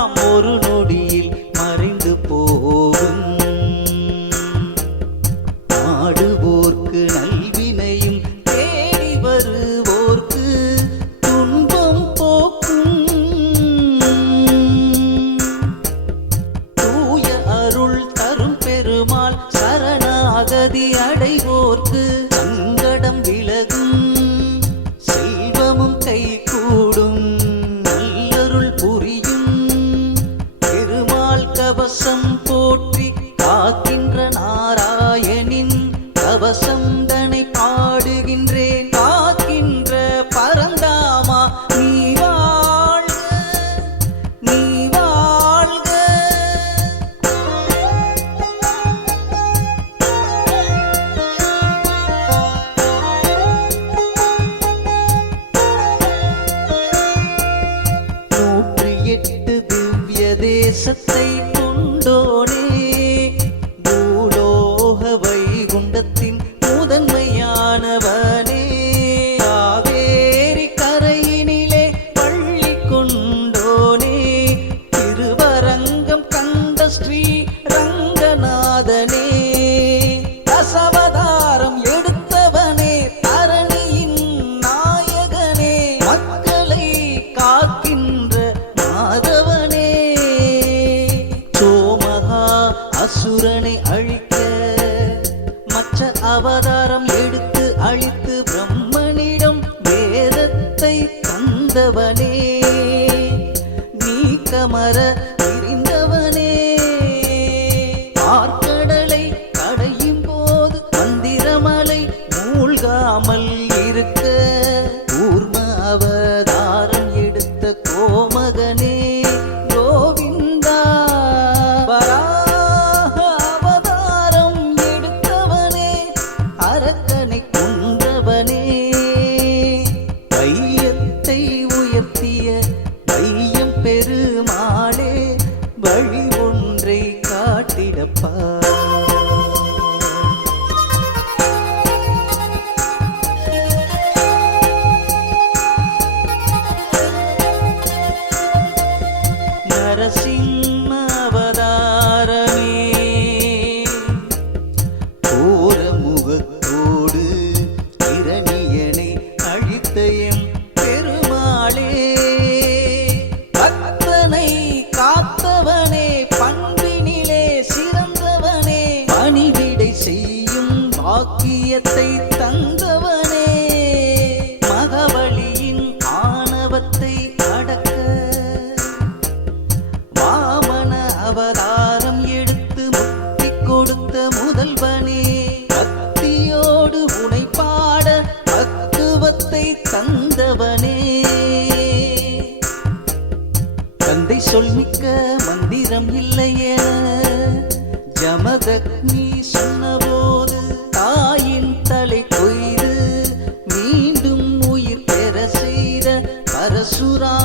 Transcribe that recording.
எல்லாம் ஒரு நொடியில் மறைந்து போகும். நாடுவோர்க்கு நல்வினையும் தேடி வருவோர்க்கு துன்பம் போக்கும். தூய அருள் தரும் பெருமாள் சரணாகதி அடைவோர் கவசம் போற்றி காக்கின்ற நார அசுரனை அழிக்க மற்ற அவதாரம் எடுத்து அழித்து பிரம்மனிடம் வேதத்தை தந்தவனே. நீக்கமர தெரிந்தவனே. ஆர்கடலை கடையும் போது மந்திரமலை மூழ்காமல் இருக்க. கூர்ம அவதாரம் எடுத்த கோ ฟ้า பாக்கியத்தை தந்தவனே மகவழியின் ஆணவத்தை அடக்க வாமன அவதாரம் எடுத்து முக்தி கொடுத்த முதல்வனே பக்தியோடு உனை பாட பக்குவத்தை தந்தவனே. தந்தை சொல்மிக்க மந்திரம் இல்லை ஜமதக்னி ಸುರಾ